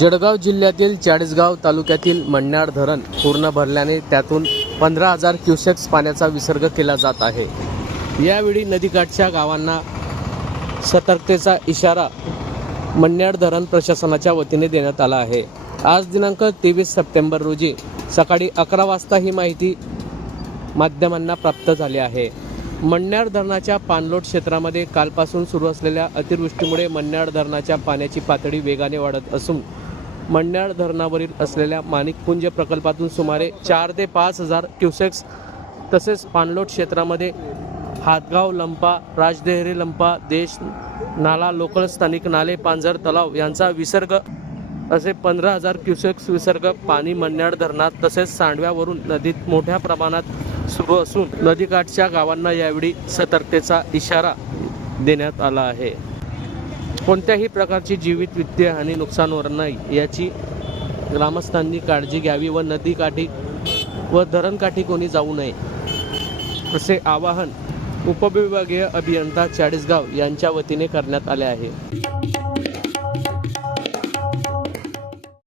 जळगाव जिल्ह्यातील चाळीसगाव तालुक्यातील मण्याड धरण पूर्ण भरल्याने त्यातून पंधरा हजार क्युसेक्स पाण्याचा विसर्ग केला जात आहे. यावेळी नदीकाठच्या गावांना सतर्कतेचा इशारा मण्याड धरण प्रशासनाच्या वतीने देण्यात आला आहे. आज दिनांक तेवीस सप्टेंबर रोजी सकाळी अकरा वाजता ही माहिती माध्यमांना प्राप्त झाली आहे. मन्याड धरणाच्या पाणलोट क्षेत्रामध्ये कालपासून सुरू असलेल्या अतिवृष्टीमुळे मन्याड धरणाच्या पाण्याची पातळी वेगाने वाढत असून मंड्याळ धरणावरील असलेल्या माणिकपुंज प्रकल्पातून सुमारे चार ते पाच हजार क्युसेक्स तसेच पाणलोट क्षेत्रामध्ये हातगाव लंपा राजदेहरे लंपा देश नाला लोकल स्थानिक नाले पांझर तलाव यांचा विसर्ग असे पंधरा हजार क्युसेक्स विसर्ग पाणी मंड्याळ धरणात तसेच सांडव्यावरून नदीत मोठ्या प्रमाणात सुरू असून नदीकाठच्या गावांना यावेळी सतर्कतेचा इशारा देण्यात आला आहे. कोणत्याही प्रकारची जीवित वित्तीय हानी नुकसान होणार नाही याची ग्रामस्थांनी काळजी घ्यावी व नदीकाठी व धरणकाठी कोणी जाऊ नये असे आवाहन उपविभागीय अभियंता चाळीसगाव यांच्या वतीने करण्यात आले आहे.